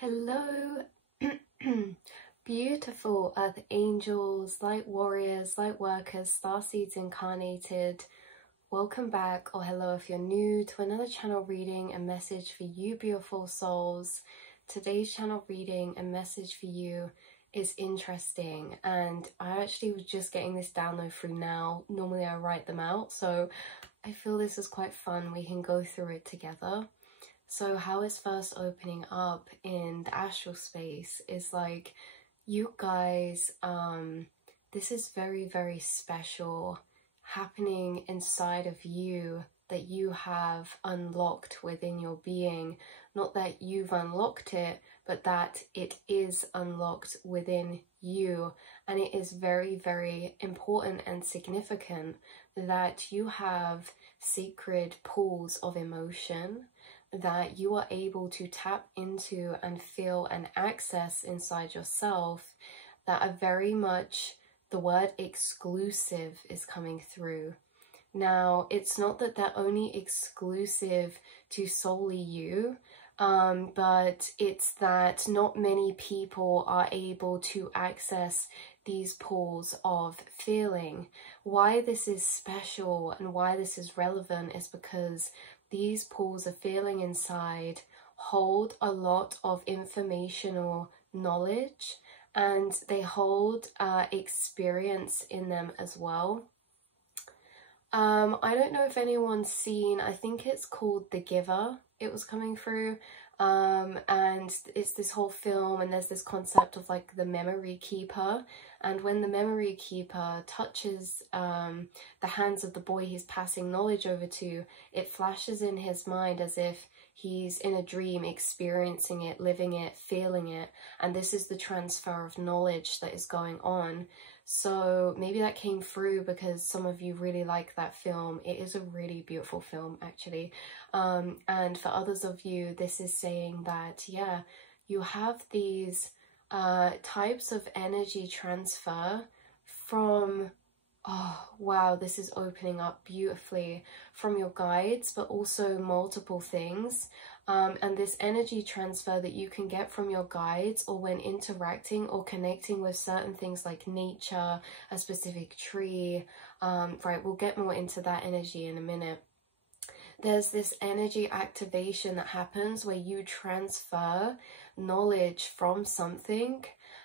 Hello, beautiful earth angels, light warriors, light workers, starseeds incarnated. Welcome back, or hello if you're new to another channel reading and message for you beautiful souls. Today's channel reading and message for you is interesting, and I actually was just getting this download through now. Normally I write them out, so I feel this is quite fun. We can go through it together. So how it's first opening up in the astral space is like, you guys, this is very, very special happening inside of you that you have unlocked within your being. Not that you've unlocked it, but that it is unlocked within you. And it is very, very important and significant that you have sacred pools of emotion that you are able to tap into and feel and access inside yourself that are very much, the word exclusive is coming through. Now, it's not that they're only exclusive to solely you, but it's that not many people are able to access these pools of feeling. Why this is special and why this is relevant is because these pools of feeling inside hold a lot of informational knowledge, and they hold experience in them as well. I don't know if anyone's seen, I think it's called The Giver, it was coming through, and it's this whole film, and there's this concept of like the memory keeper, and when the memory keeper touches the hands of the boy he's passing knowledge over to, it flashes in his mind as if he's in a dream, experiencing it, living it, feeling it, and this is the transfer of knowledge that is going on. So maybe that came through because some of you really like that film. It is a really beautiful film, actually. And for others of you, this is saying that, yeah, you have these types of energy transfer from, oh wow, this is opening up beautifully, from your guides, but also multiple things. And this energy transfer that you can get from your guides, or when interacting or connecting with certain things like nature, a specific tree, right, we'll get more into that energy in a minute. There's this energy activation that happens where you transfer knowledge from something,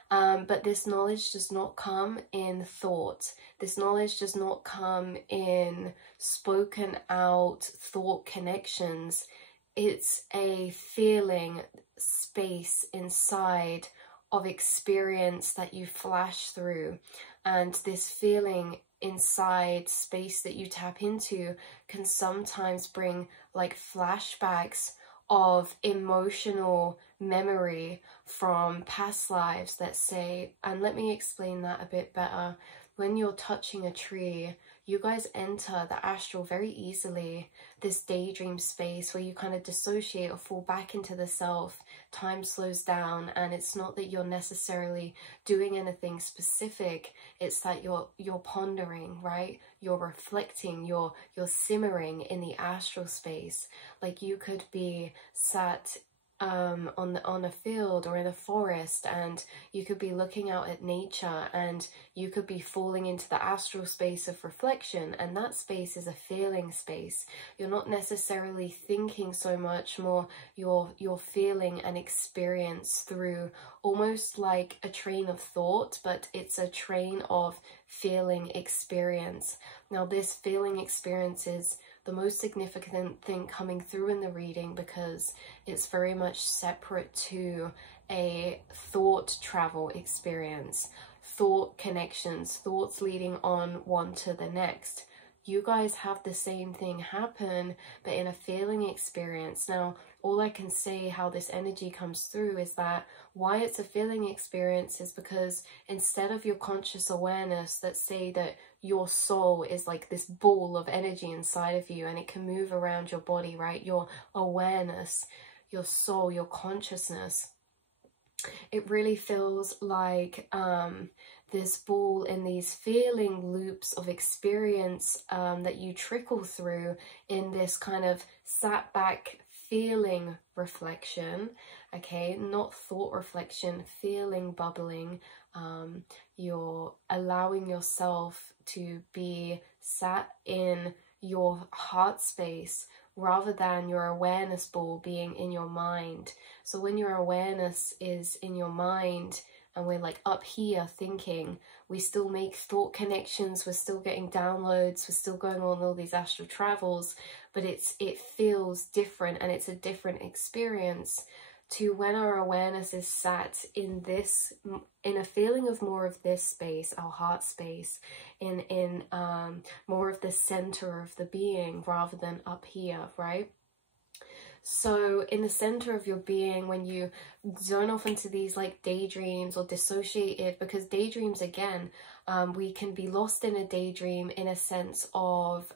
but this knowledge does not come in thought. This knowledge does not come in spoken out thought connections. It's a feeling space inside of experience that you flash through, and this feeling inside space that you tap into can sometimes bring like flashbacks of emotional memory from past lives, let's say. And let me explain that a bit better. When you're touching a tree, you guys enter the astral very easily, this daydream space where you kind of dissociate or fall back into the self. Time slows down, and it's not that you're necessarily doing anything specific, it's that you're pondering, right? You're reflecting, you're simmering in the astral space. Like you could be sat on a field or in a forest, and you could be looking out at nature, and you could be falling into the astral space of reflection, and that space is a feeling space. You're not necessarily thinking so much, more you're feeling an experience through almost like a train of thought, but it's a train of feeling experience. Now this feeling experience is the most significant thing coming through in the reading because it's very much separate to a thought travel experience, thought connections, thoughts leading on one to the next. You guys have the same thing happen, but in a feeling experience. Now, all I can say how this energy comes through is that why it's a feeling experience is because instead of your conscious awareness, let's say that your soul is like this ball of energy inside of you and it can move around your body, right? Your awareness, your soul, your consciousness, it really feels like this ball in these feeling loops of experience that you trickle through in this kind of sat back feeling reflection. okay? Not thought reflection, feeling bubbling. You're allowing yourself to be sat in your heart space rather than your awareness ball being in your mind. So when your awareness is in your mind and we're like up here thinking, we still make thought connections, we're still getting downloads, we're still going on all these astral travels, but it feels different, and it's a different experience to when our awareness is sat in this, in a feeling of more of this space, our heart space, in more of the center of the being rather than up here, right? So in the center of your being, when you zone off into these like daydreams or dissociated, because daydreams, again, we can be lost in a daydream in a sense of,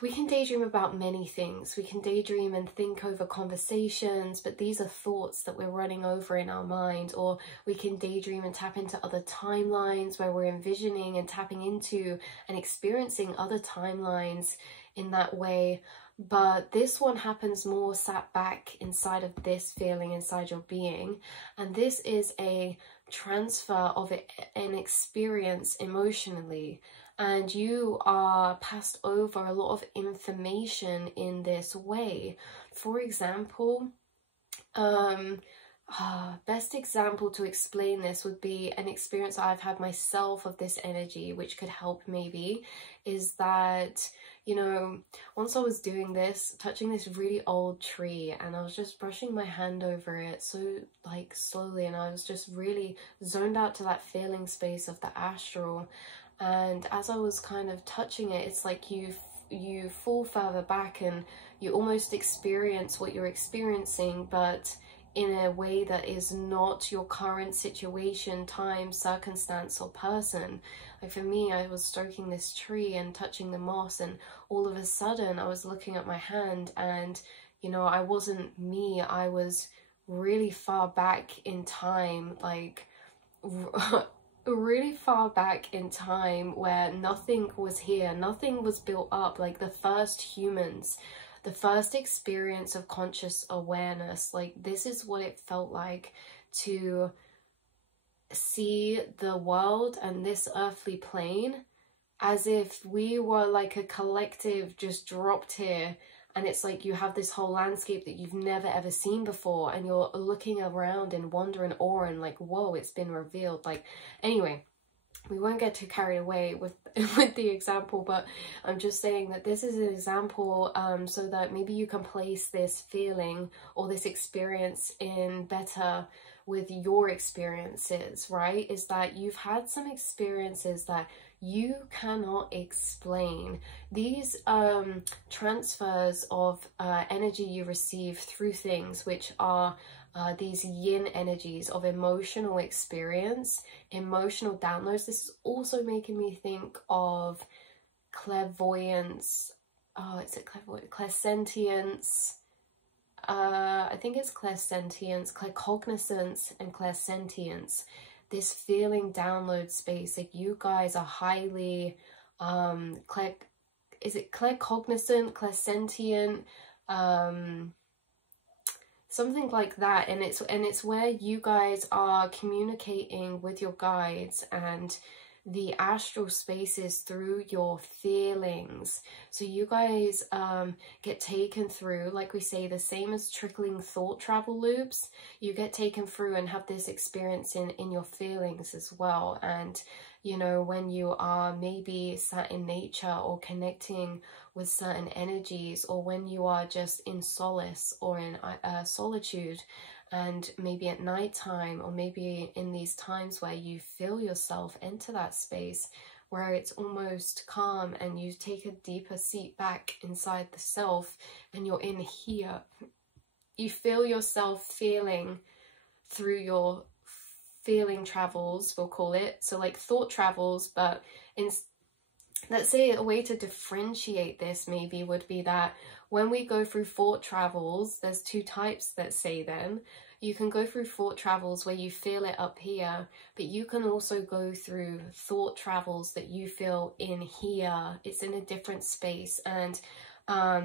we can daydream about many things. We can daydream and think over conversations, but these are thoughts that we're running over in our mind. Or we can daydream and tap into other timelines where we're envisioning and tapping into and experiencing other timelines in that way. But this one happens more sat back inside of this feeling inside your being, and this is a transfer of an experience emotionally, and you are passed over a lot of information in this way. For example, best example to explain this would be an experience I've had myself of this energy, which could help maybe, is that, you know, once I was doing this, touching this really old tree, and I was just brushing my hand over it so like slowly, and I was just really zoned out to that feeling space of the astral. And as I was kind of touching it, it's like you fall further back and you almost experience what you're experiencing, but in a way that is not your current situation, time, circumstance, or person. Like for me, I was stroking this tree and touching the moss, and all of a sudden I was looking at my hand, and, you know, I wasn't me. I was really far back in time, like really far back in time where nothing was here, nothing was built up, like the first humans, the first experience of conscious awareness. Like this is what it felt like to see the world and this earthly plane as if we were like a collective just dropped here, and it's like you have this whole landscape that you've never ever seen before, and you're looking around in wonder and awe and like, whoa, it's been revealed. Like, anyway, we won't get too carried away with the example, but I'm just saying that this is an example so that maybe you can place this feeling or this experience in better with your experiences, right? Is that you've had some experiences that you cannot explain. These transfers of energy you receive through things, which are these yin energies of emotional experience, emotional downloads. This is also making me think of clairvoyance. Oh, is it clairvoyance? Clairsentience. I think it's clairsentience, claircognizance, and clairsentience. This feeling download space, like you guys are highly is it claircognizant, clairsentient, something like that, and it's where you guys are communicating with your guides and the astral spaces through your feelings. So you guys get taken through, like we say, the same as trickling thought travel loops. You get taken through and have this experience in your feelings as well. And, you know, when you are maybe sat in nature or connecting with certain energies, or when you are just in solace or in solitude, and maybe at nighttime, or maybe in these times where you feel yourself enter that space where it's almost calm and you take a deeper seat back inside the self and you're in here, you feel yourself feeling through your feeling travels, we'll call it. So like thought travels, but let's say a way to differentiate this maybe would be that when we go through thought travels, there's two types, let's say then. You can go through thought travels where you feel it up here, but you can also go through thought travels that you feel in here. It's in a different space. And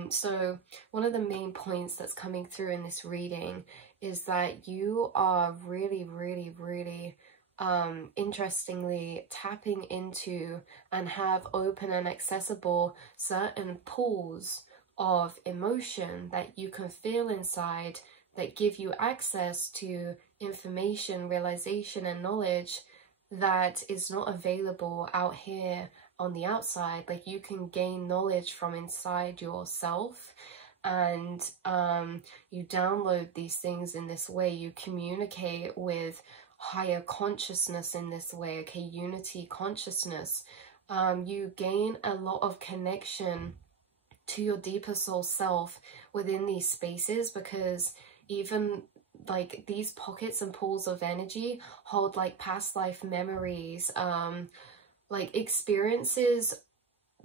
So one of the main points that's coming through in this reading is that you are really, really, really interestingly tapping into and have open and accessible certain pools of emotion that you can feel inside that give you access to information, realization, and knowledge that is not available out here on the outside. Like, you can gain knowledge from inside yourself, and you download these things in this way. You communicate with higher consciousness in this way, okay, unity consciousness. You gain a lot of connection to your deeper soul self within these spaces, because even like these pockets and pools of energy hold like past life memories, like experiences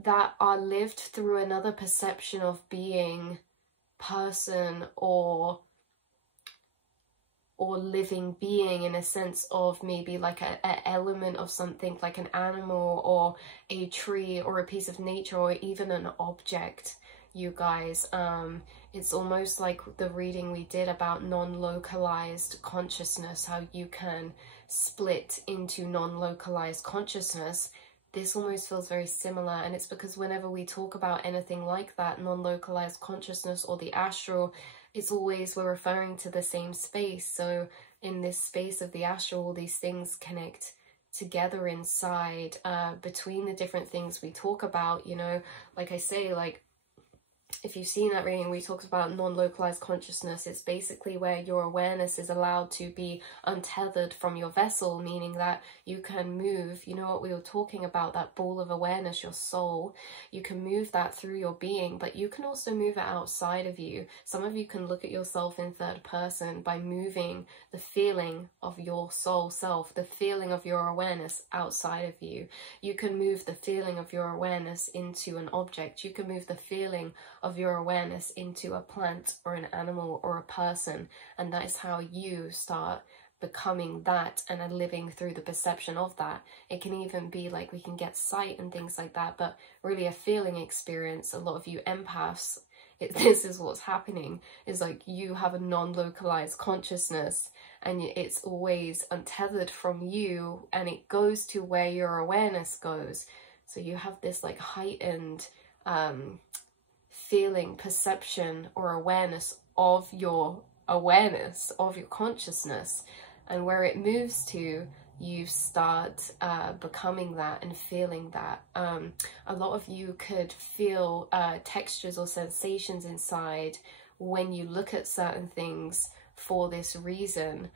that are lived through another perception of being, person, or living being, in a sense of maybe like an element of something, like an animal or a tree or a piece of nature or even an object, you guys. It's almost like the reading we did about non-localized consciousness, how you can split into non-localized consciousness. This almost feels very similar, and it's because whenever we talk about anything like that, non-localized consciousness or the astral, it's always we're referring to the same space. So in this space of the astral, all these things connect together inside, between the different things we talk about, you know. Like I say, like, if you've seen that reading, we talked about non-localized consciousness. It's basically where your awareness is allowed to be untethered from your vessel, meaning that you can move, you know what we were talking about, that ball of awareness, your soul. You can move that through your being, but you can also move it outside of you. Some of you can look at yourself in third person by moving the feeling of your soul self, the feeling of your awareness outside of you. You can move the feeling of your awareness into an object. You can move the feeling of your awareness into a plant or an animal or a person, and that is how you start becoming that and are living through the perception of that. It can even be like we can get sight and things like that, but really a feeling experience. A lot of you empaths, this is what's happening, is like you have a non-localized consciousness and it's always untethered from you, and it goes to where your awareness goes. So you have this like heightened feeling, perception, or awareness of your consciousness, and where it moves to, you start becoming that and feeling that. A lot of you could feel textures or sensations inside when you look at certain things for this reason.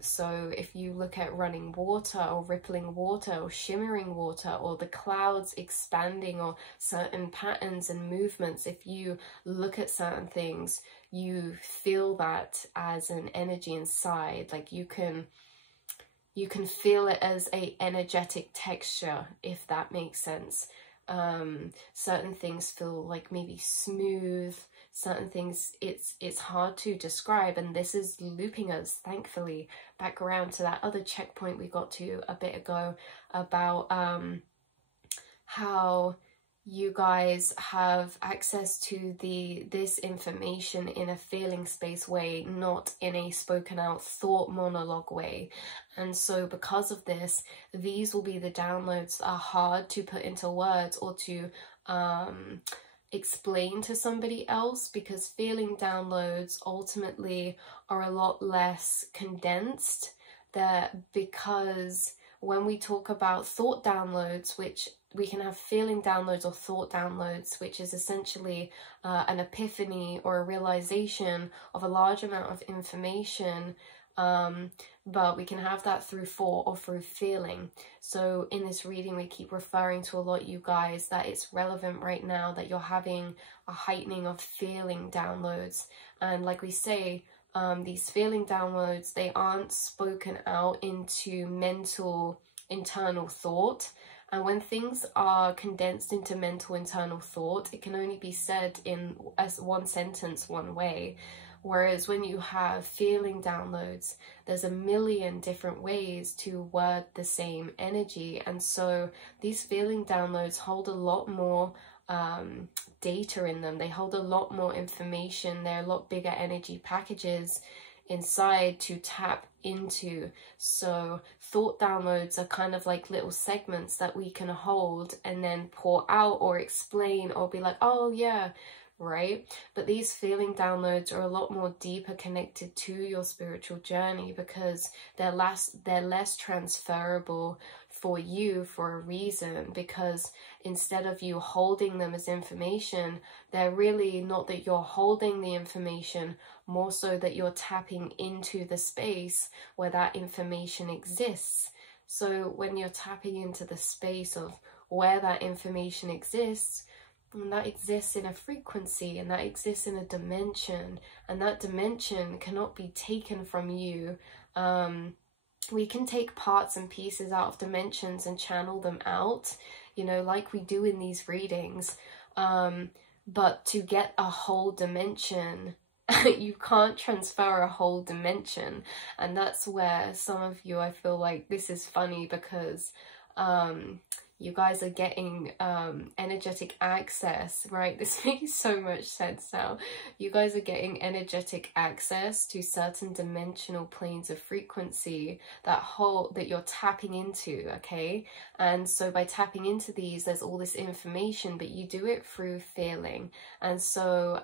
So if you look at running water or rippling water or shimmering water or the clouds expanding or certain patterns and movements, if you look at certain things, you feel that as an energy inside. Like you can feel it as a energetic texture, if that makes sense. Certain things feel like maybe smooth, certain things it's hard to describe, and this is looping us, thankfully, back around to that other checkpoint we got to a bit ago about how you guys have access to this information in a feeling space way, not in a spoken out thought monologue way. And so because of this, these will be the downloads that are hard to put into words or to explain to somebody else, because feeling downloads ultimately are a lot less condensed. Because when we talk about thought downloads, which we can have feeling downloads or thought downloads, which is essentially an epiphany or a realization of a large amount of information, but we can have that through thought or through feeling. So in this reading, we keep referring to a lot, you guys, that it's relevant right now that you're having a heightening of feeling downloads. And like we say, these feeling downloads, they aren't spoken out into mental internal thought. And when things are condensed into mental internal thought, it can only be said in as one sentence, one way. Whereas when you have feeling downloads, there's a million different ways to word the same energy. And so these feeling downloads hold a lot more data in them. They hold a lot more information. They're a lot bigger energy packages inside to tap into. So thought downloads are kind of like little segments that we can hold and then pour out or explain or be like, oh yeah, right? But these feeling downloads are a lot more deeper connected to your spiritual journey because they're less transferable for you for a reason, because instead of you holding them as information, they're really not that you're holding the information, more so that you're tapping into the space where that information exists. So when you're tapping into the space of where that information exists, and that exists in a frequency, and that exists in a dimension, and that dimension cannot be taken from you. We can take parts and pieces out of dimensions and channel them out, you know, like we do in these readings. But to get a whole dimension, you can't transfer a whole dimension. And that's where some of you, I feel like this is funny because you guys are getting energetic access, right? This makes so much sense now. You guys are getting energetic access to certain dimensional planes of frequency that you're tapping into, okay? And so by tapping into these, there's all this information, but you do it through feeling. And so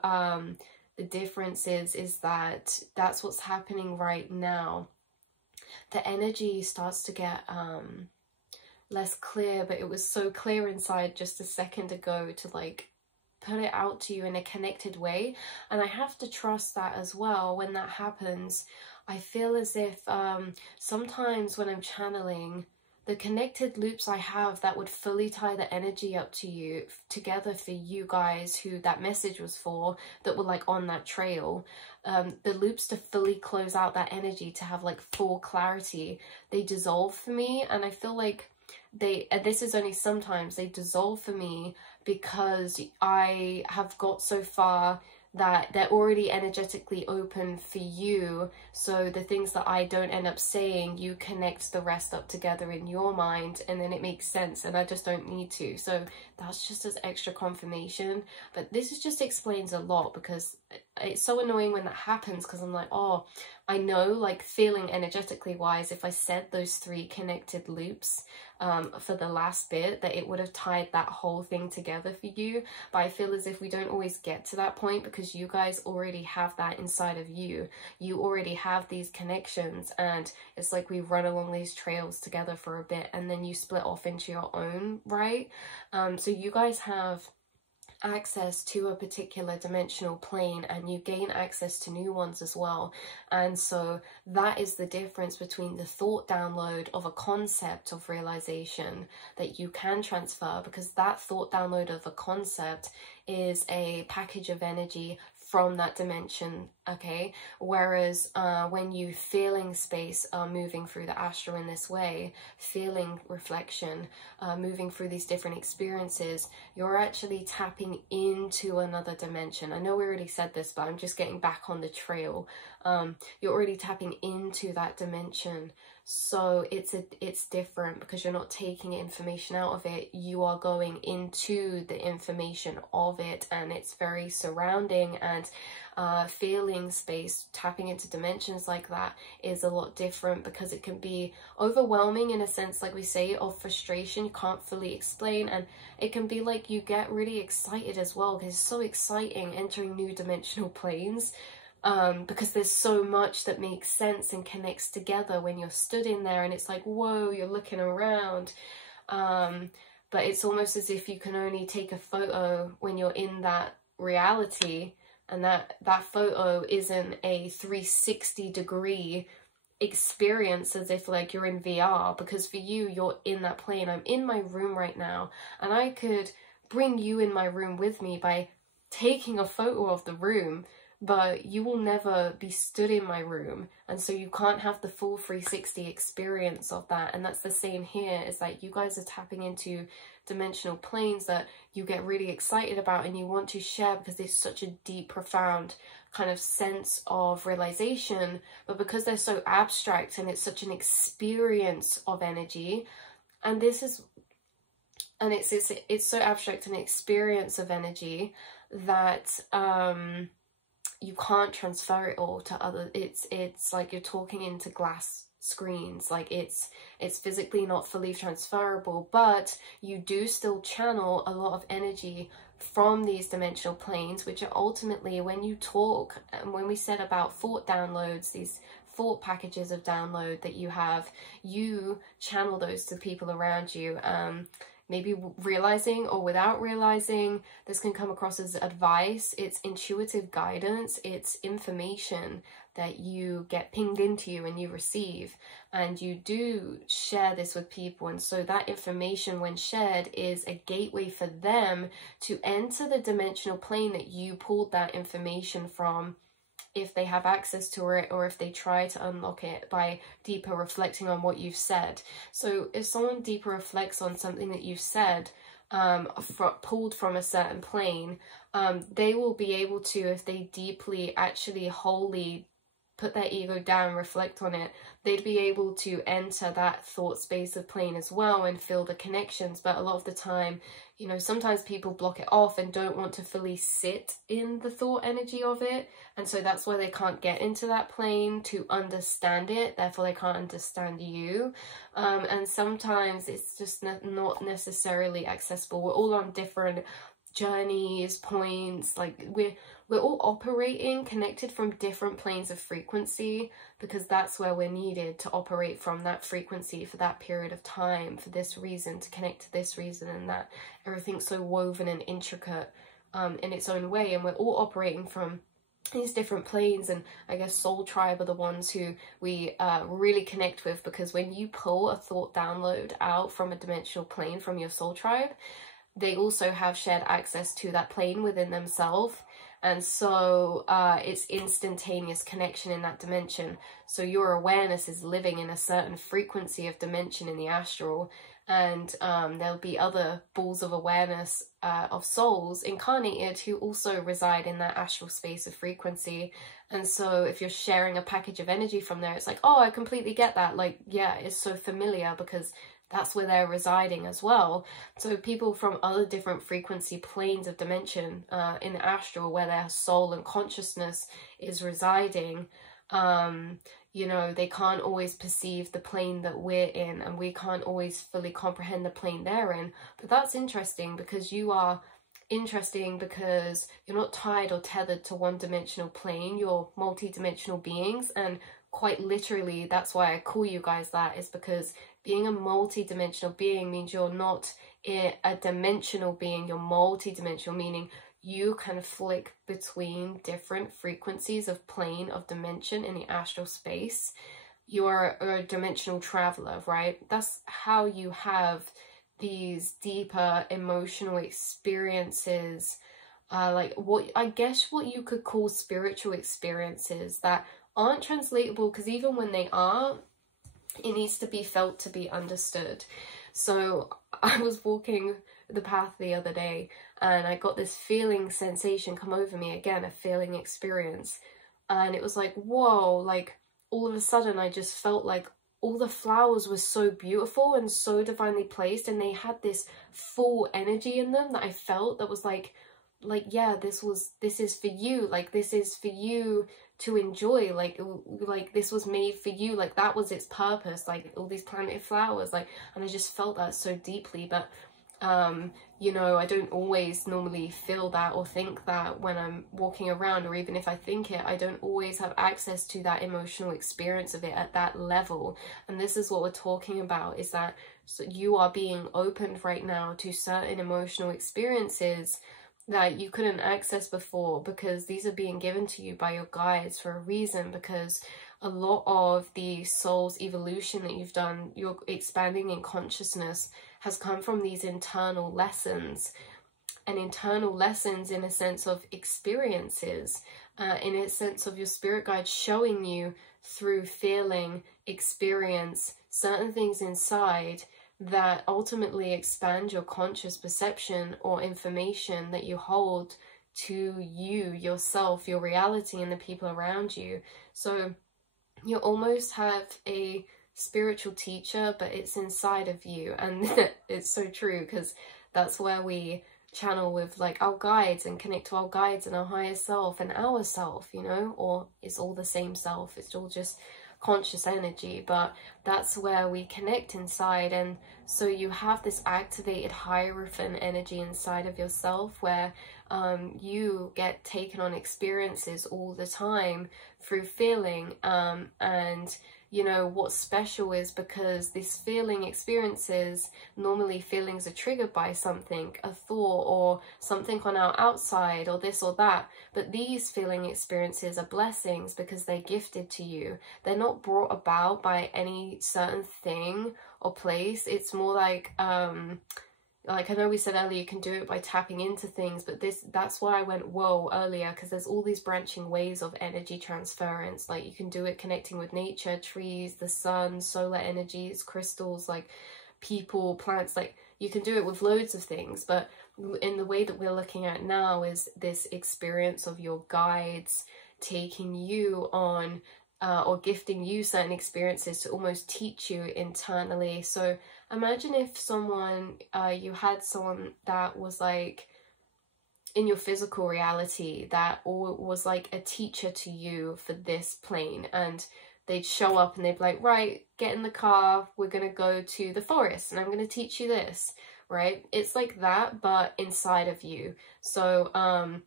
the difference is that that's what's happening right now. The energy starts to get less clear, but it was so clear inside just a second ago to like put it out to you in a connected way. And I have to trust that as well. When that happens, I feel as if sometimes when I'm channeling, the connected loops I have that would fully tie the energy up to you together for you guys who that message was for, that were like on that trail, the loops to fully close out that energy, to have like full clarity, they dissolve for me. And I feel like this is only sometimes, they dissolve for me because I have got so far that they're already energetically open for you. So the things that I don't end up saying, you connect the rest up together in your mind, and then it makes sense, and I just don't need to. So that's just as extra confirmation. But this just explains a lot, because it's so annoying when that happens, because I'm like, oh, I know, like, feeling energetically wise, if I said those 3 connected loops for the last bit, that it would have tied that whole thing together for you. But I feel as if we don't always get to that point, because you guys already have that inside of you. You already have these connections, and it's like we run along these trails together for a bit, and then you split off into your own, right? So you guys have access to a particular dimensional plane, and you gain access to new ones as well. And so that is the difference between the thought download of a concept of realization that you can transfer, because that thought download of a concept is a package of energy from that dimension, okay? Whereas when you feeling space are moving through the astral in this way, feeling reflection, moving through these different experiences, you're actually tapping into another dimension. I know we already said this, but I'm just getting back on the trail. You're already tapping into that dimension. So it's different, because you're not taking information out of it, you are going into the information of it, and it's very surrounding. And feeling space, tapping into dimensions like that is a lot different, because it can be overwhelming in a sense, like we say, of frustration, you can't fully explain. And it can be like you get really excited as well, because it's so exciting entering new dimensional planes. Because there's so much that makes sense and connects together when you're stood in there, and it's like, whoa, you're looking around. But it's almost as if you can only take a photo when you're in that reality, and that photo isn't a 360-degree experience, as if like you're in VR, because for you, you're in that plane. I'm in my room right now, and I could bring you in my room with me by taking a photo of the room, but you will never be stood in my room, and so you can't have the full 360 experience of that. And that's the same here, is that you guys are tapping into dimensional planes that you get really excited about and you want to share, because there's such a deep, profound kind of sense of realization. But because they're so abstract and it's such an experience of energy, and this is and it's so abstract, an experience of energy that you can't transfer it all to other. It's like you're talking into glass screens, like it's physically not fully transferable, but you do still channel a lot of energy from these dimensional planes, which are ultimately, when you talk and when we said about thought downloads, these thought packages of download that you have, you channel those to people around you. Maybe realizing or without realizing, this can come across as advice. It's intuitive guidance. It's information that you get pinged into you and you receive, and you do share this with people. And so that information, when shared, is a gateway for them to enter the dimensional plane that you pulled that information from, if they have access to it, or if they try to unlock it by deeper reflecting on what you've said. So if someone deeper reflects on something that you've said, pulled from a certain plane, they will be able to, if they deeply, actually, wholly put their ego down, reflect on it, they'd be able to enter that thought space of plane as well and feel the connections. But a lot of the time, you know, sometimes people block it off and don't want to fully sit in the thought energy of it, and so that's why they can't get into that plane to understand it, therefore they can't understand you. And sometimes it's just not necessarily accessible. We're all on different journeys, points, like we're all operating connected from different planes of frequency, because that's where we're needed to operate from that frequency for that period of time, for this reason, to connect to this reason and that. Everything's so woven and intricate in its own way, and we're all operating from these different planes. And I guess soul tribe are the ones who we really connect with, because when you pull a thought download out from a dimensional plane from your soul tribe, they also have shared access to that plane within themselves. And so it's instantaneous connection in that dimension. So your awareness is living in a certain frequency of dimension in the astral, and there'll be other balls of awareness of souls incarnated who also reside in that astral space of frequency. And so if you're sharing a package of energy from there, it's like, oh, I completely get that. Like, yeah, it's so familiar, because that's where they're residing as well. So people from other different frequency planes of dimension in the astral, where their soul and consciousness is residing, you know, they can't always perceive the plane that we're in, and we can't always fully comprehend the plane they're in. But that's interesting, because you are interesting, because you're not tied or tethered to one dimensional plane. You're multi-dimensional beings, and quite literally, that's why I call you guys that, is because being a multi-dimensional being means you're not a dimensional being, you're multi-dimensional, meaning you can flick between different frequencies of plane of dimension in the astral space. You're a dimensional traveler, right? That's how you have these deeper emotional experiences, like what I guess what you could call spiritual experiences that aren't translatable, because even when they are, it needs to be felt to be understood. So I was walking the path the other day, and I got this feeling sensation come over me, again, a feeling experience. And it was like, whoa, like all of a sudden I just felt like all the flowers were so beautiful and so divinely placed, and they had this full energy in them that I felt that was like, yeah, this is for you, like this is for you to enjoy, like this was made for you, like that was its purpose, like all these planted flowers, like, and I just felt that so deeply. But you know, I don't always normally feel that or think that when I'm walking around, or even if I think it, I don't always have access to that emotional experience of it at that level. And this is what we're talking about, is that so you are being opened right now to certain emotional experiences that you couldn't access before, because these are being given to you by your guides for a reason, because a lot of the soul's evolution that you've done, your expanding in consciousness, has come from these internal lessons, and internal lessons in a sense of experiences, in a sense of your spirit guide showing you through feeling, experience, certain things inside that ultimately expand your conscious perception or information that you hold to you, yourself, your reality, and the people around you. So you almost have a spiritual teacher, but it's inside of you. And it's so true, because that's where we channel with like our guides and connect to our guides and our higher self and our self, you know, or it's all the same self, it's all just conscious energy, but that's where we connect inside. And so you have this activated hierophant energy inside of yourself where you get taken on experiences all the time through feeling, and you know what's special is because this feeling experiences, normally feelings are triggered by something, a thought or something on our outside or this or that, but these feeling experiences are blessings because they're gifted to you. They're not brought about by any certain thing or place. It's more like I know we said earlier you can do it by tapping into things, but that's why I went whoa earlier, because there's all these branching ways of energy transference. Like you can do it connecting with nature, trees, the sun, solar energies, crystals, like people, plants, like you can do it with loads of things. But in the way that we're looking at now is this experience of your guides taking you on or gifting you certain experiences to almost teach you internally. So imagine if someone, you had someone that was like in your physical reality that was like a teacher to you for this plane, and they'd show up and they'd be like, right, get in the car, we're gonna go to the forest and I'm gonna teach you this, right? It's like that, but inside of you. So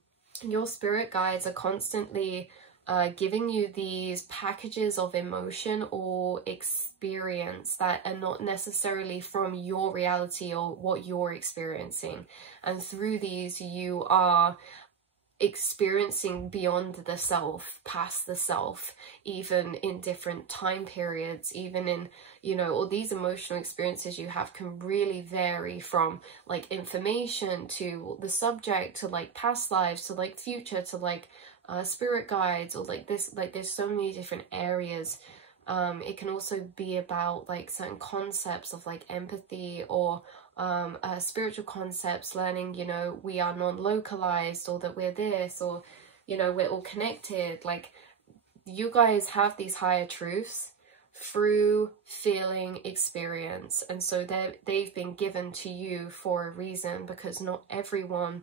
your spirit guides are constantly giving you these packages of emotion or experience that are not necessarily from your reality or what you're experiencing. And through these, you are experiencing beyond the self, past the self, even in different time periods, even in, you know, all these emotional experiences you have can really vary from like information to the subject to like past lives to like future to like spirit guides or like this, like there's so many different areas. It can also be about like certain concepts of like empathy or spiritual concepts, learning, you know, we are non-localized, or that we're this, or, you know, we're all connected. Like you guys have these higher truths through feeling experience, and so they've been given to you for a reason, because not everyone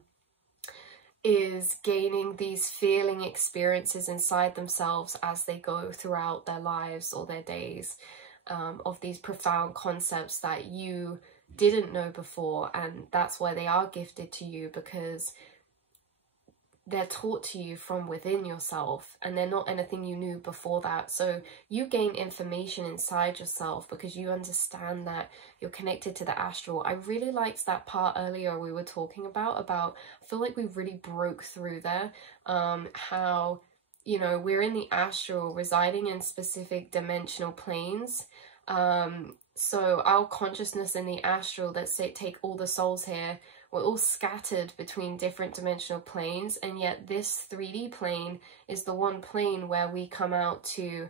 is gaining these feeling experiences inside themselves as they go throughout their lives or their days, of these profound concepts that you didn't know before. And that's why they are gifted to you, because they're taught to you from within yourself and they're not anything you knew before that. So you gain information inside yourself because you understand that you're connected to the astral. I really liked that part earlier we were talking about I feel like we really broke through there, how, you know, we're in the astral, residing in specific dimensional planes. So our consciousness in the astral, let's say take all the souls here, we're all scattered between different dimensional planes, and yet this 3D plane is the one plane where we come out to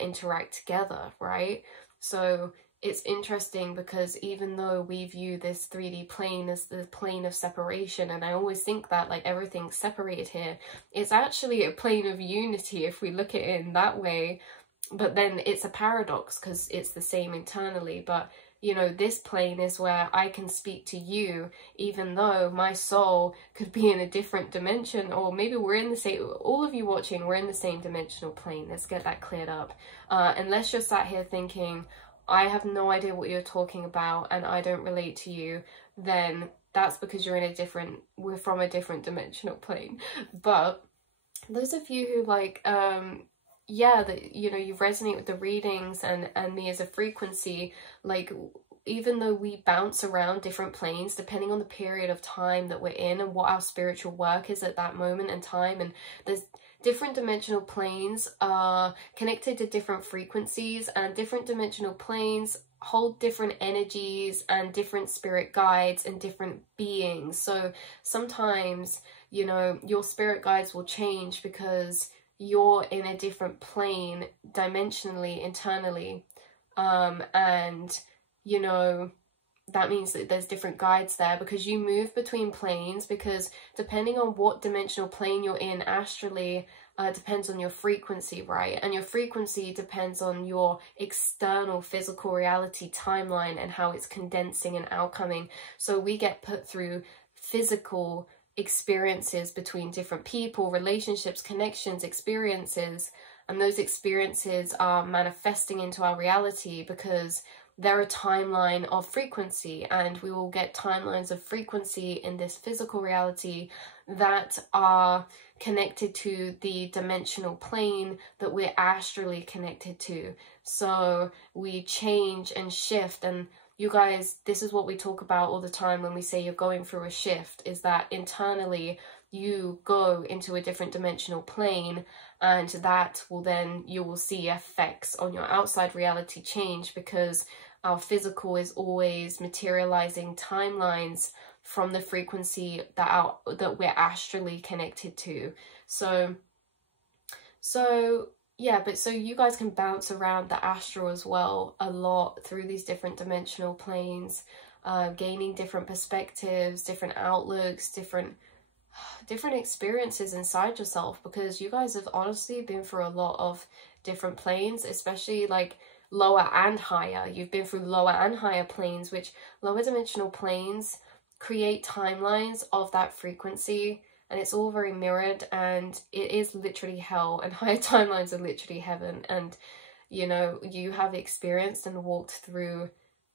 interact together, right? So it's interesting because even though we view this 3D plane as the plane of separation, and I always think that like everything's separated here, it's actually a plane of unity if we look at it in that way. But then it's a paradox because it's the same internally. But you know, this plane is where I can speak to you, even though my soul could be in a different dimension, or maybe we're in the same, all of you watching, we're in the same dimensional plane. Let's get that cleared up. Unless you're sat here thinking, I have no idea what you're talking about and I don't relate to you, then that's because you're in a different, we're from a different dimensional plane. But those of you who like, yeah, that, you know, you resonate with the readings and me as a frequency, like, even though we bounce around different planes depending on the period of time that we're in and what our spiritual work is at that moment in time, and there's different dimensional planes are connected to different frequencies, and different dimensional planes hold different energies and different spirit guides and different beings. So sometimes, you know, your spirit guides will change because you're in a different plane dimensionally, internally, and you know, that means that there's different guides there because you move between planes, because depending on what dimensional plane you're in astrally, depends on your frequency, right? And your frequency depends on your external physical reality timeline and how it's condensing and outcoming. So we get put through physical experiences between different people, relationships, connections, experiences, and those experiences are manifesting into our reality because they're a timeline of frequency, and we will get timelines of frequency in this physical reality that are connected to the dimensional plane that we're astrally connected to. So we change and shift, and you guys, this is what we talk about all the time when we say you're going through a shift, is that internally you go into a different dimensional plane, and that will then, you will see effects on your outside reality change, because our physical is always materializing timelines from the frequency that we're astrally connected to. So yeah, but so you guys can bounce around the astral as well a lot through these different dimensional planes, gaining different perspectives, different outlooks, different experiences inside yourself, because you guys have honestly been through a lot of different planes, especially like lower and higher. You've been through lower and higher planes, which lower dimensional planes create timelines of that frequency, and it's all very mirrored, and it is literally hell, and higher timelines are literally heaven. And you know, you have experienced and walked through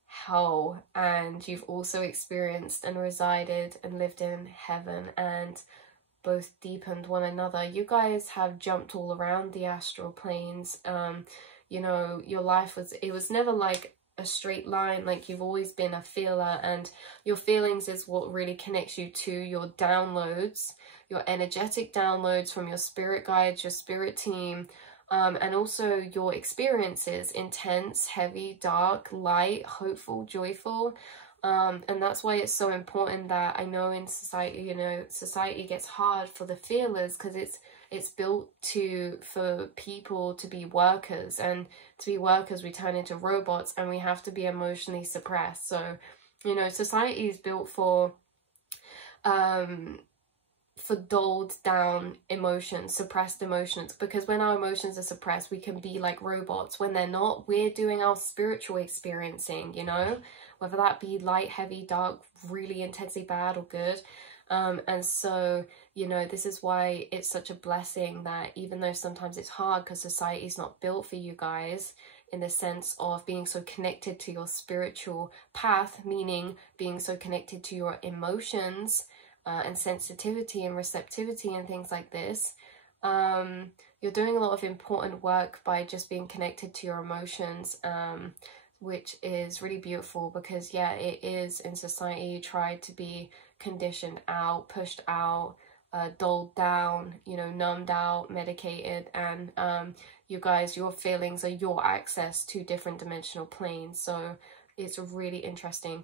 hell, and you've also experienced and resided and lived in heaven, and both deepened one another. You guys have jumped all around the astral planes. You know, your life was never like a straight line. Like, you've always been a feeler, and your feelings is what really connects you to your downloads, your energetic downloads from your spirit guides, your spirit team, and also your experiences: intense, heavy, dark, light, hopeful, joyful. And that's why it's so important that, I know in society, you know, society gets hard for the feelers, because it's built for people to be workers, and to be workers we turn into robots, and we have to be emotionally suppressed. So, you know, society is built for dulled down emotions, suppressed emotions, because when our emotions are suppressed, we can be like robots. When they're not, we're doing our spiritual experiencing, you know, whether that be light, heavy, dark, really intensely bad or good. And so, you know, this is why it's such a blessing that, even though sometimes it's hard because society is not built for you guys in the sense of being so connected to your spiritual path, meaning being so connected to your emotions, and sensitivity and receptivity and things like this, you're doing a lot of important work by just being connected to your emotions, which is really beautiful, because yeah, it is in society tried to be conditioned out, pushed out, dulled down, you know, numbed out, medicated, and you guys, your feelings are your access to different dimensional planes. So it's really interesting.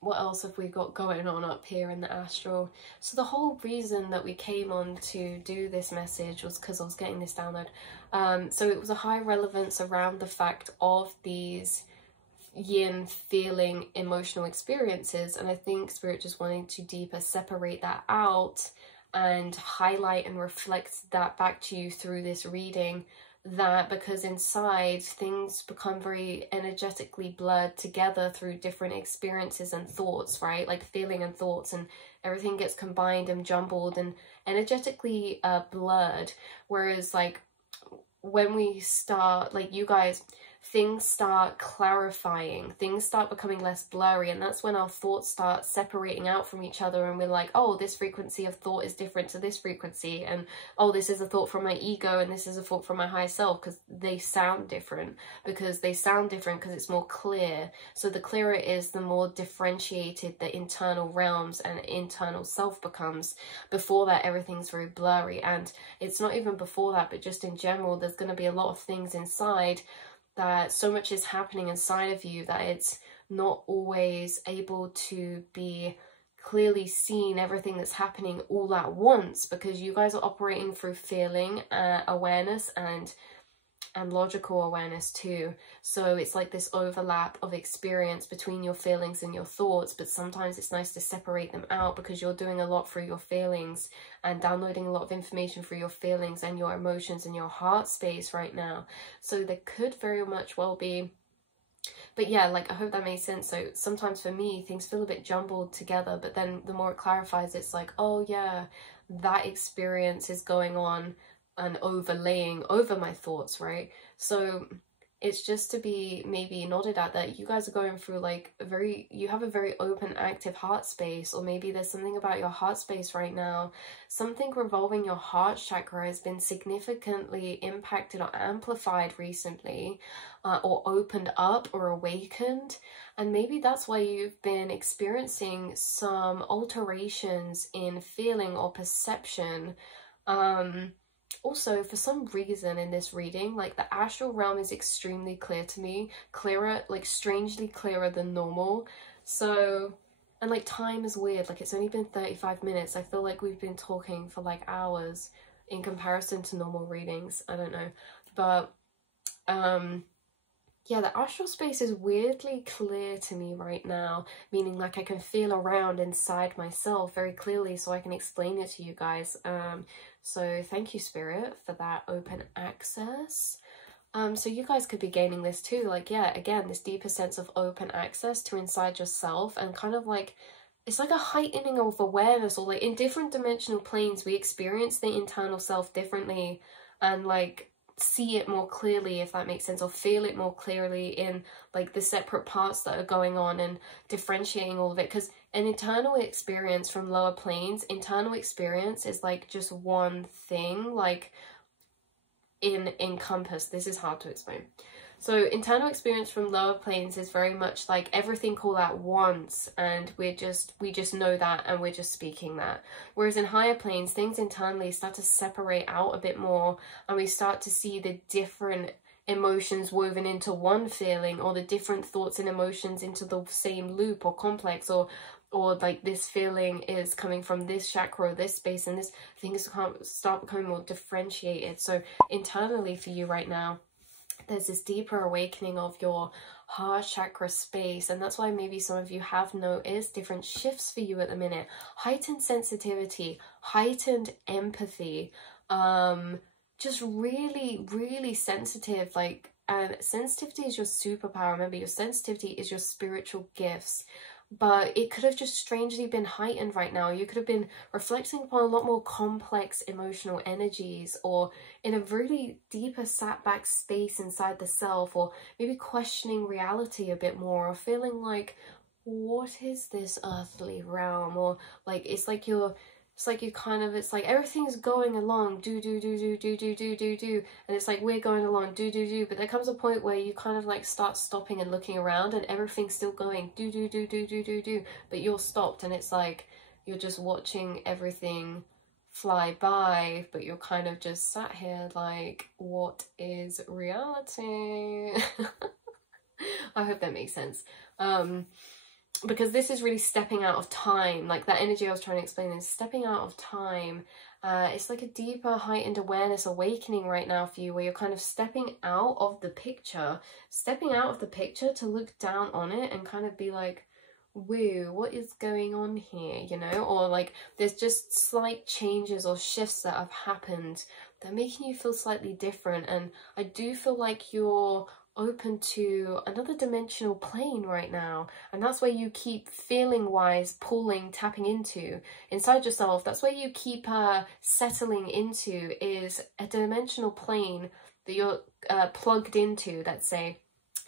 What else have we got going on up here in the astral? So the whole reason that we came on to do this message was because I was getting this download. So it was a high relevance around the fact of these yin feeling emotional experiences, and I think Spirit just wanted to deeper separate that out and highlight and reflect that back to you through this reading, that because inside things become very energetically blurred together through different experiences and thoughts, right? Like feeling and thoughts, and everything gets combined and jumbled and energetically blurred. Whereas like when we start, like you guys, things start clarifying, things start becoming less blurry, and that's when our thoughts start separating out from each other, and we're like, oh, this frequency of thought is different to this frequency, and oh, this is a thought from my ego and this is a thought from my higher self, because they sound different, because it's more clear. So the clearer it is, the more differentiated the internal realms and internal self becomes. Before that, everything's very blurry, and it's not even before that, but just in general, there's going to be a lot of things inside that so much is happening inside of you that it's not always able to be clearly seen, everything that's happening all at once, because you guys are operating through feeling, awareness, and and logical awareness too. So it's like this overlap of experience between your feelings and your thoughts, but sometimes it's nice to separate them out because you're doing a lot through your feelings and downloading a lot of information through your feelings and your emotions and your heart space right now. So there could very much well be, but yeah, like, I hope that makes sense. So sometimes for me, things feel a bit jumbled together, but then the more it clarifies, it's like, oh yeah, that experience is going on and overlaying over my thoughts, right? So it's just to be maybe nodded at that you guys are going through like you have a very open, active heart space, or maybe there's something about your heart space right now, something revolving your heart chakra has been significantly impacted or amplified recently, or opened up or awakened, and maybe that's why you've been experiencing some alterations in feeling or perception. Also, for some reason in this reading, like, the astral realm is extremely clear to me, clearer, like strangely clearer than normal. So, and like, time is weird, like, it's only been 35 minutes. I feel like we've been talking for like hours in comparison to normal readings. I don't know, but yeah, the astral space is weirdly clear to me right now, meaning like I can feel around inside myself very clearly, so I can explain it to you guys. So thank you, Spirit, for that open access. So you guys could be gaining this too, like, yeah, again, this deeper sense of open access to inside yourself, and kind of like, it's like a heightening of awareness, or like in different dimensional planes, we experience the internal self differently, and like see it more clearly, if that makes sense, or feel it more clearly in like the separate parts that are going on, and differentiating all of it. Because an internal experience from lower planes, internal experience is like just one thing, like in encompass, this is hard to explain. So internal experience from lower planes is very much like everything all at once, and we just know that, and we're just speaking that. Whereas in higher planes, things internally start to separate out a bit more, and we start to see the different emotions woven into one feeling, or the different thoughts and emotions into the same loop or complex, or like this feeling is coming from this chakra or this space, and this things start becoming more differentiated. So internally for you right now, there's this deeper awakening of your heart chakra space, and that's why maybe some of you have noticed different shifts for you at the minute. Heightened sensitivity, heightened empathy, just really, really sensitive, like, and sensitivity is your superpower. Remember, your sensitivity is your spiritual gifts. But it could have just strangely been heightened right now. You could have been reflecting upon a lot more complex emotional energies, or in a really deeper sat back space inside the self, or maybe questioning reality a bit more, or feeling like, what is this earthly realm? Or like, it's like everything's going along, do, and it's like we're going along, do, but there comes a point where you kind of like start stopping and looking around, and everything's still going, do, but you're stopped, and it's like you're just watching everything fly by, but you're kind of just sat here like, what is reality? I hope that makes sense. Because this is really stepping out of time, like that energy I was trying to explain is stepping out of time. It's like a deeper, heightened awareness awakening right now for you, where you're kind of stepping out of the picture to look down on it and kind of be like, woo, what is going on here, you know? Or like there's just slight changes or shifts that have happened that are making you feel slightly different. And I do feel like you're open to another dimensional plane right now, and that's where you keep feeling wise pulling, tapping into inside yourself. That's where you keep settling into, is a dimensional plane that you're plugged into. Let's say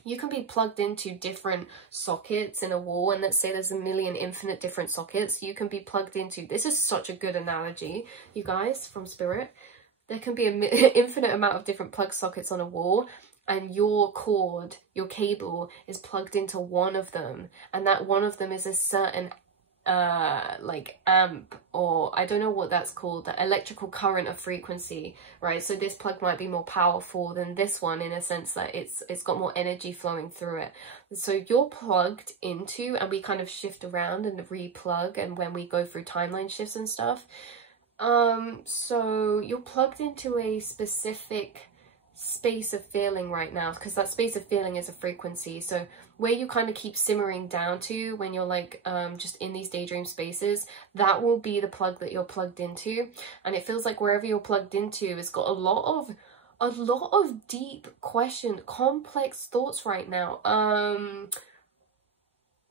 you can be plugged into different sockets in a wall, and let's say there's a million infinite different sockets you can be plugged into. This is such a good analogy, you guys, from Spirit. There can be an infinite amount of different plug sockets on a wall, and your cord, your cable, is plugged into one of them, and that one of them is a certain like amp, or I don't know what that's called, the electrical current of frequency, right? So this plug might be more powerful than this one, in a sense that it's got more energy flowing through it. So you're plugged into, and we kind of shift around and re-plug, and when we go through timeline shifts and stuff, so you're plugged into a specific space of feeling right now, because that space of feeling is a frequency. So where you kind of keep simmering down to when you're like just in these daydream spaces, that will be the plug that you're plugged into. And it feels like wherever you're plugged into has got a lot of deep question, complex thoughts right now,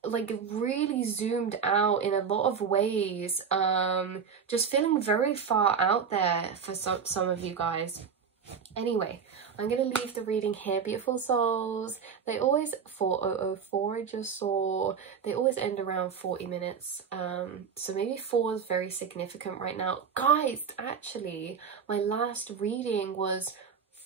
like really zoomed out in a lot of ways, just feeling very far out there for some of you guys. Anyway, I'm going to leave the reading here, beautiful souls. They always, 4004 I just saw, they always end around 40 minutes. So maybe 4 is very significant right now. Guys, actually, my last reading was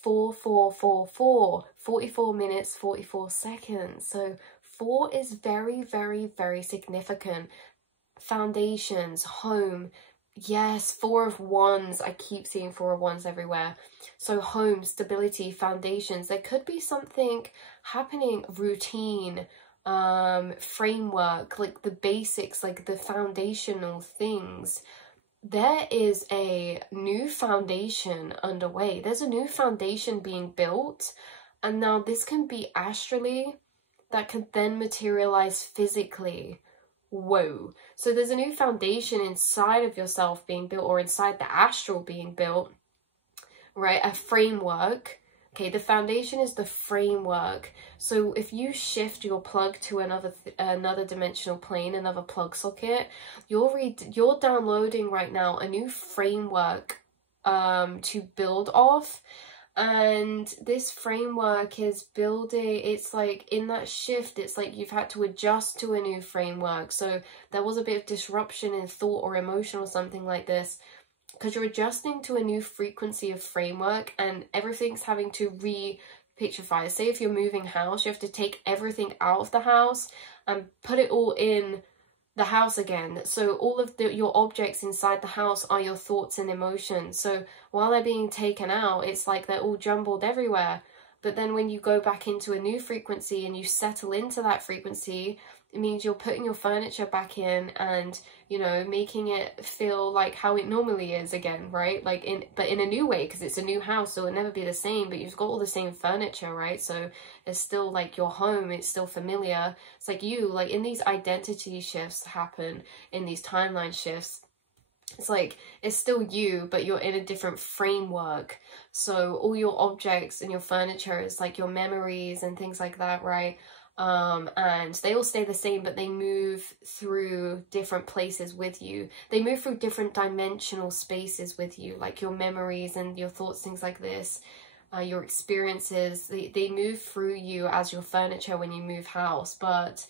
4444, 44 minutes, 44 seconds. So 4 is very, very, very significant. Foundations, home. Yes, 4 of Wands. I keep seeing 4 of Wands everywhere. So home, stability, foundations. There could be something happening, routine, framework, like the basics, like the foundational things. There is a new foundation underway. There's a new foundation being built. And now this can be astrally, that could then materialize physically. Whoa. So there's a new foundation inside of yourself being built, or inside the astral being built, right? A framework. Okay, the foundation is the framework. So if you shift your plug to another dimensional plane, another plug socket, you're downloading right now a new framework to build off. And this framework is building, it's like in that shift, it's like you've had to adjust to a new framework. So there was a bit of disruption in thought or emotion or something like this, because you're adjusting to a new frequency of framework, and everything's having to re-picturify. Say if you're moving house, you have to take everything out of the house and put it all in the house again. So all of your objects inside the house are your thoughts and emotions. So while they're being taken out, it's like they're all jumbled everywhere. But then when you go back into a new frequency and you settle into that frequency, it means you're putting your furniture back in and, you know, making it feel like how it normally is again, right? Like but in a new way, because it's a new house, so it'll never be the same, but you've got all the same furniture, right? So it's still like your home, it's still familiar. It's like you, like in these identity shifts happen, in these timeline shifts, it's like it's still you, but you're in a different framework. So all your objects and your furniture is like your memories and things like that, right? And they all stay the same, but they move through different places with you. They move through different dimensional spaces with you, like your memories and your thoughts, things like this, your experiences. They move through you as your furniture when you move house, but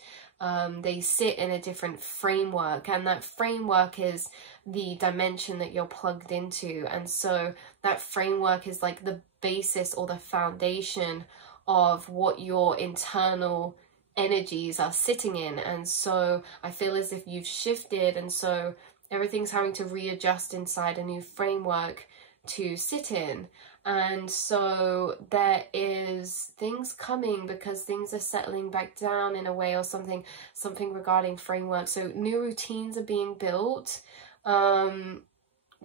they sit in a different framework, and that framework is the dimension that you're plugged into. And so that framework is like the basis or the foundation of what your internal energies are sitting in. And so I feel as if you've shifted, and so everything's having to readjust inside a new framework to sit in. And so there is things coming because things are settling back down in a way, or something regarding framework. So new routines are being built.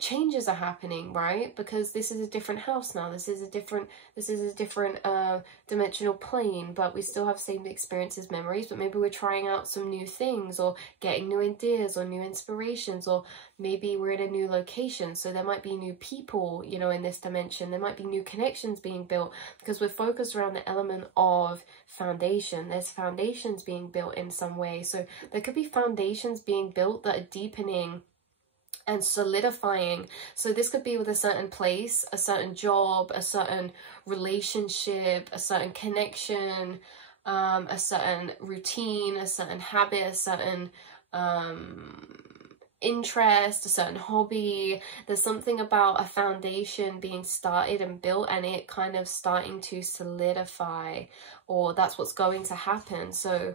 Changes are happening, right? Because this is a different house now. This is a different dimensional plane, but we still have same experiences, memories, but maybe we're trying out some new things, or getting new ideas or new inspirations, or maybe we're in a new location, so there might be new people, you know, in this dimension. There might be new connections being built, because we're focused around the element of foundation. There's foundations being built in some way. So there could be foundations being built that are deepening and solidifying. So this could be with a certain place, a certain job, a certain relationship, a certain connection, a certain routine, a certain habit, a certain interest, a certain hobby. There's something about a foundation being started and built, and it kind of starting to solidify, or that's what's going to happen. So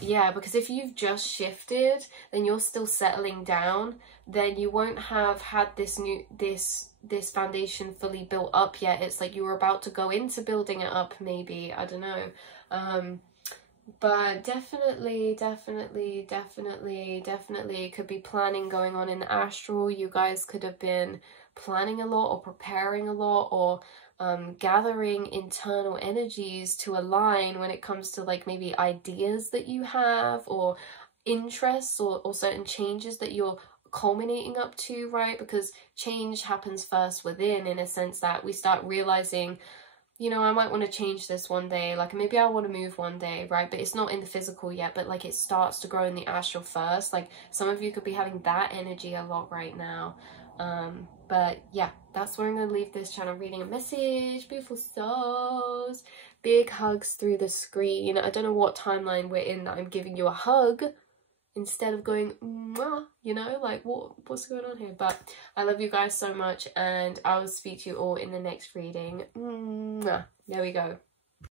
yeah, because if you've just shifted, then you're still settling down, then you won't have had this foundation fully built up yet. It's like you were about to go into building it up, maybe, I don't know. But definitely could be planning going on in the astral. You guys could have been planning a lot or preparing a lot, or gathering internal energies to align when it comes to like maybe ideas that you have, or interests, or certain changes that you're culminating up to, right? Because change happens first within, in a sense that we start realizing, you know, I might want to change this one day, like maybe I want to move one day, right? But it's not in the physical yet, but like it starts to grow in the astral first. Like some of you could be having that energy a lot right now. But yeah, that's where I'm going to leave this channel reading a message. Beautiful souls. Big hugs through the screen. I don't know what timeline we're in that I'm giving you a hug instead of going, mwah, you know, like what's going on here? But I love you guys so much, and I will speak to you all in the next reading. Mwah. There we go.